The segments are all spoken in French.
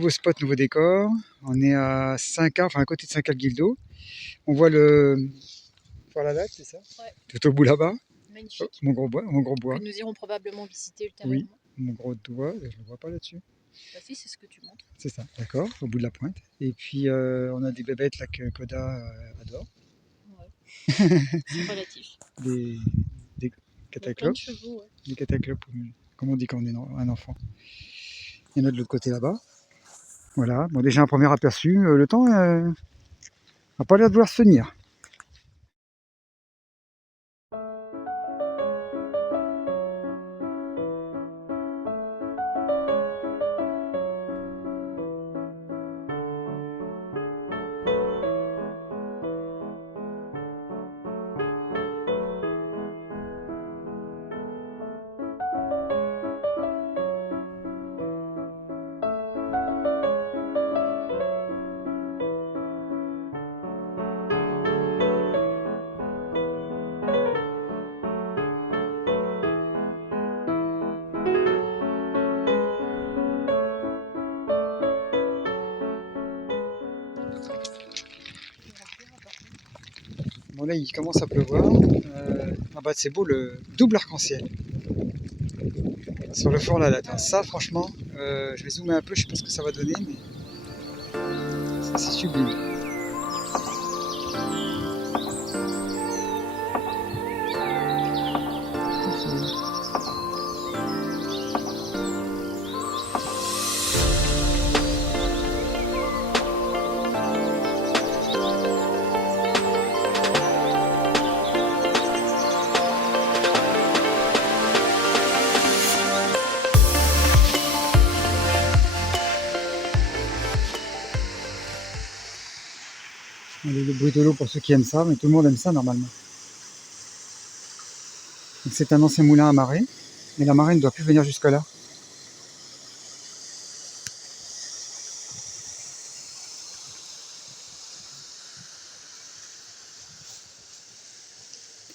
nouveau spot, nouveau décor. On est à Saint-Carl, enfin à côté de Saint-Carl-Guildo. On voit le Fort-la-Latte, c'est ça? Ouais. Tout au bout là-bas. Magnifique. Oh, mon gros bois. Que nous irons probablement visiter Oui, ultérieurement. mon gros doigt, je ne le vois pas là-dessus. Bah si, c'est ce que tu montres. C'est ça, d'accord, au bout de la pointe. Et puis on a des bébêtes là que Koda adore. Ouais. C'est relatif. Des Il y a plein cataclopes. de chevaux, ouais. Des cataclopes, comme on dit quand on est un enfant. Il y en a de l'autre côté là-bas. Voilà, bon déjà un premier aperçu. Le temps n'a pas l'air de vouloir se tenir. Bon là il commence à pleuvoir. Ah bah c'est beau le double arc-en-ciel sur le Fort-la-Latte. Ça franchement, je vais zoomer un peu, je sais pas ce que ça va donner, mais ça c'est sublime. Le bruit de l'eau pour ceux qui aiment ça, mais tout le monde aime ça normalement. C'est un ancien moulin à marée, mais la marée ne doit plus venir jusque là.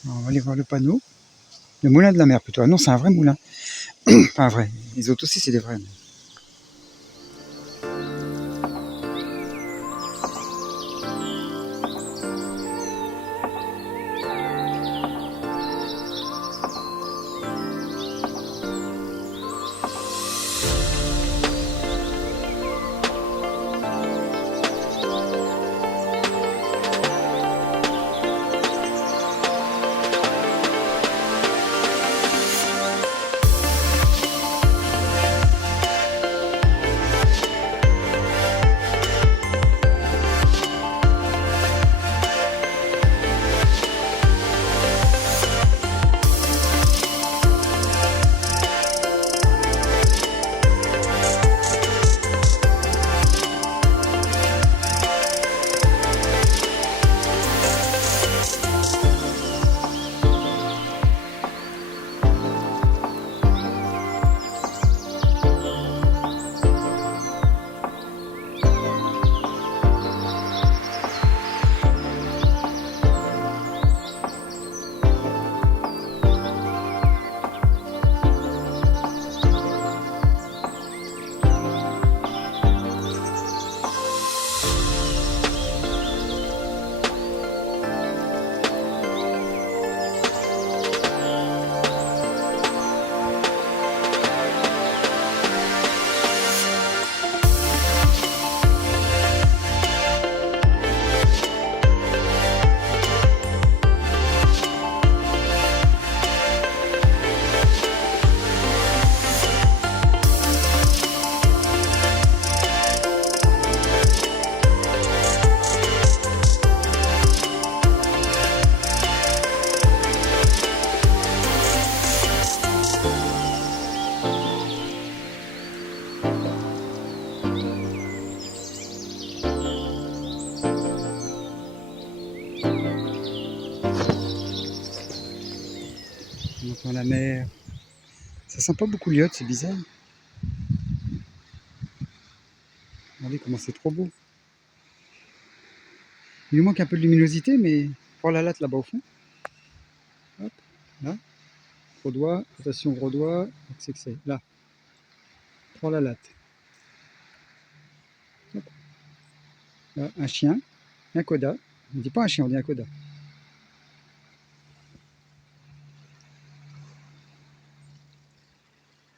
Alors, on va aller voir le panneau. Le moulin de la mer plutôt. Ah non, c'est un vrai moulin. Enfin un vrai. Les autres aussi c'est des vrais. On entend la mer. Ça sent pas beaucoup l'iode, c'est bizarre. Regardez comment c'est trop beau. Il nous manque un peu de luminosité, mais Fort-la-Latte là-bas au fond. Hop, là. Gros doigt, attention gros doigt. C'est que c'est là. Fort-la-Latte. Là, un chien, un coda. On ne dit pas un chien, on dit un coda.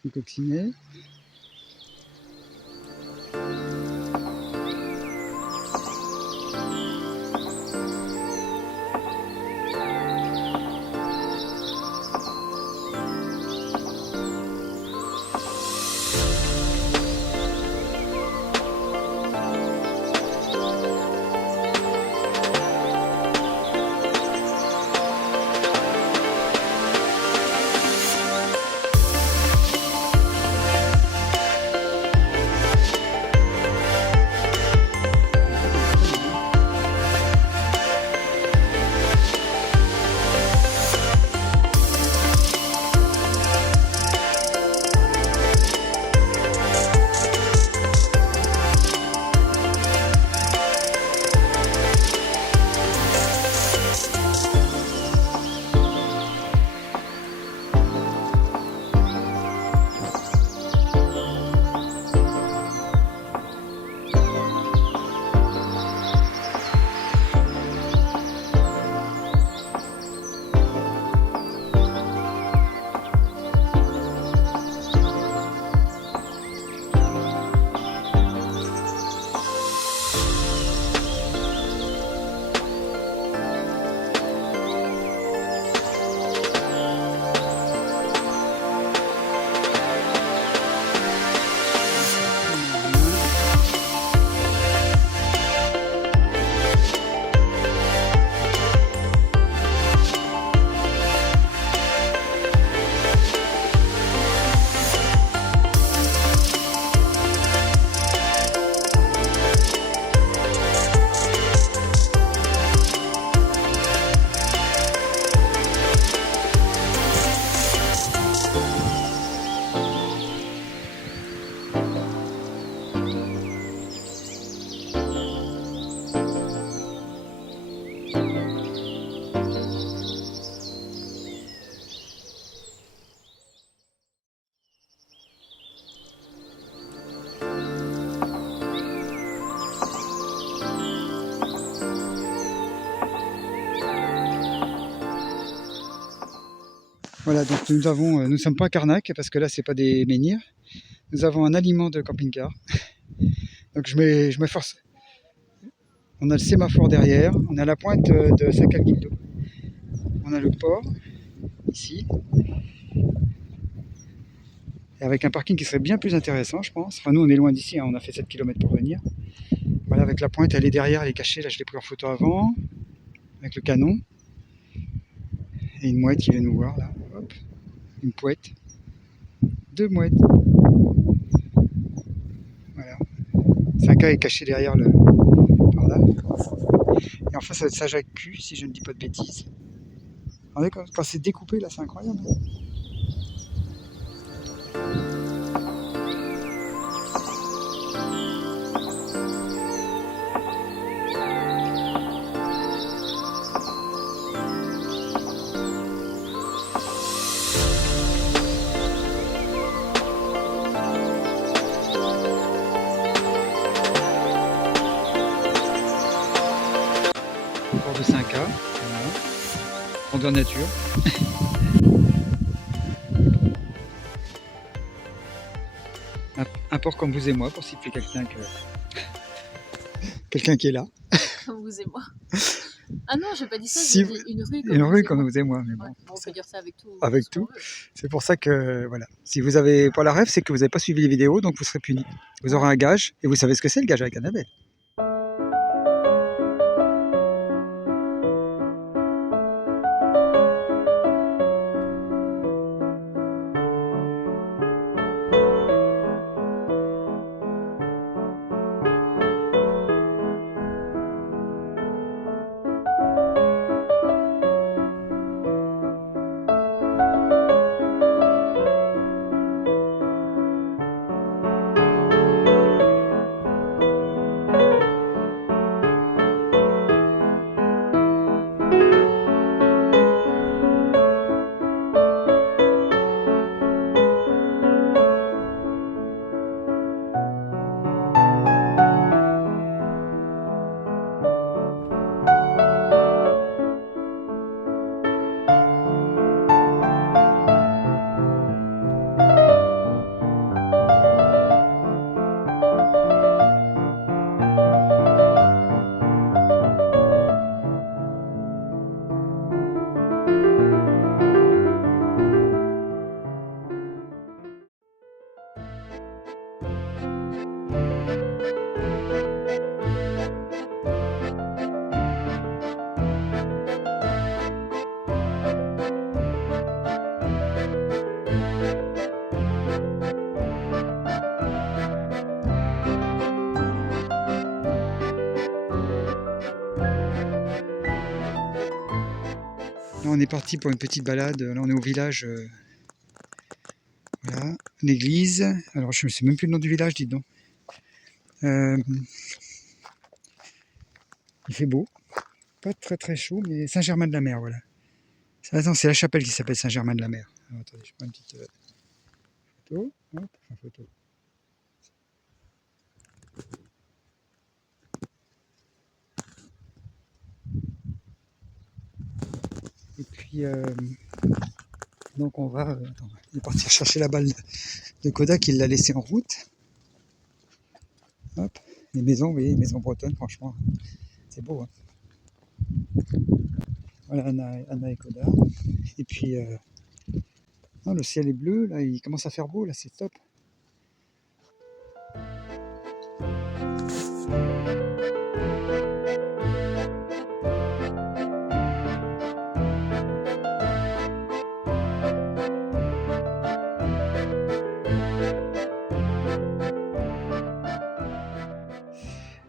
Une coccinelle. Voilà, donc nous ne sommes pas à Carnac parce que là c'est pas des menhirs. Nous avons un aliment de camping-car. Donc je m'efforce. On a le sémaphore derrière, on a la pointe de Saint-Calguildo. On a le port ici. Et avec un parking qui serait bien plus intéressant, je pense. Enfin, nous on est loin d'ici, hein, on a fait 7 km pour venir. Voilà, avec la pointe, elle est derrière, elle est cachée. Là je l'ai pris en photo avant, avec le canon. Et une mouette qui vient nous voir là. Hop. Une pouette. 2 mouettes. Voilà. 5K est caché derrière le. Par là. Et enfin, ça va être Saint-Jacques-Cus, si je ne dis pas de bêtises. Regardez, quand c'est découpé là, c'est incroyable. Port de 5K, voilà. Grandeur nature. Un port comme vous et moi, pour citer quelqu'un qui est là. Comme vous et moi. Ah non, j'ai pas dit ça, Si j'ai vous- dit une rue Une rue comme comme vous et moi, mais bon. Ouais, bon, on peut dire ça avec tout. Avec ce qu'on tout. veut. C'est pour ça que, voilà. Si vous avez pas la rêve, c'est que vous n'avez pas suivi les vidéos, donc vous serez puni. Vous aurez un gage, et vous savez ce que c'est le gage avec Annabelle. Là, on est parti pour une petite balade. Là, on est au village. Voilà, l'église. Alors, je ne sais même plus le nom du village, dites donc. Il fait beau. Pas très très chaud, mais Saint-Germain-de-la-Mer, voilà. Attends, c'est la chapelle qui s'appelle Saint-Germain-de-la-Mer. Alors, attendez, je prends une petite photo. Hop, une photo. Et puis, donc on va... attends, il est parti chercher la balle de Kodak, il l'a laissée en route. Hop, les maisons, vous voyez, les maisons bretonnes, franchement, c'est beau. Hein. Voilà, Anna et Kodak. Et puis, non, le ciel est bleu, là, il commence à faire beau, là, c'est top.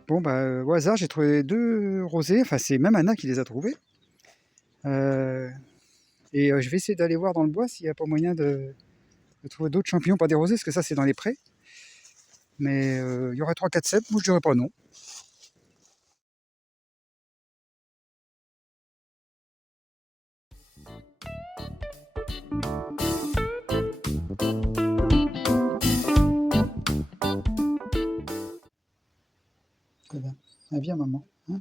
Bon, bah, au hasard, j'ai trouvé 2 rosés. Enfin, c'est même Anna qui les a trouvés. Je vais essayer d'aller voir dans le bois s'il n'y a pas moyen de trouver d'autres champignons, pas des rosés, parce que ça, c'est dans les prés. Mais il y aurait 3, 4 cèpes, moi je dirais pas non. Kodak. Ah, viens, maman. Hein,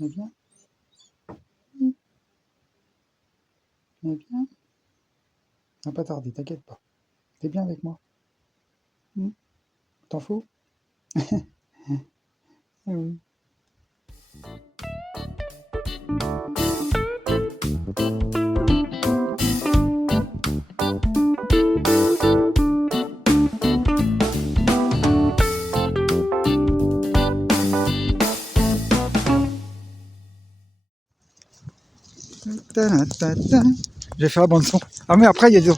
viens. Viens. Ça va pas tarder, t'inquiète pas. T'es bien avec moi? T'en fous? Ah oui. J'ai fait la bande son. Ah mais après il y a des... On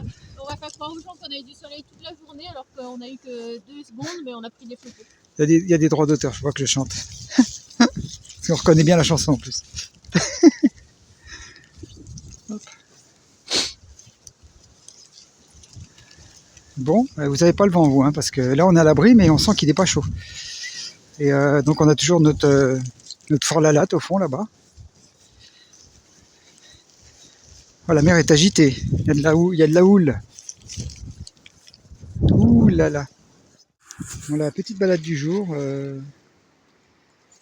va pas croire aux gens qu'on a eu du soleil toute la journée alors qu'on a eu que 2 secondes, mais on a pris des photos. Il y a des droits d'auteur, je vois que je chante. Parce qu'on reconnaît bien la chanson en plus. Bon, vous n'avez pas le vent vous, hein, parce que là on est à l'abri mais on sent qu'il n'est pas chaud. Et donc on a toujours notre Fort Lalatte au fond là-bas. Oh, la mer est agitée, il y a de la houle. Ouh là là. Bon, la petite balade du jour, nous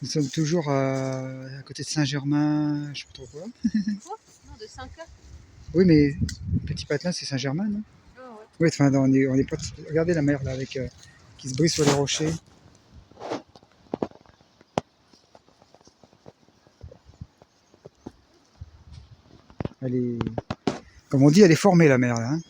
sommes toujours à côté de Saint-Germain, je sais pas trop quoi. Quoi? Non, de 5 heures. Oui mais Petit Patelin c'est Saint-Germain, non? Ah ouais. Oui, enfin on est pas... Regardez la mer là avec qui se brise sur les rochers. Elle est... Comme on dit, elle est formée la mer là. Hein.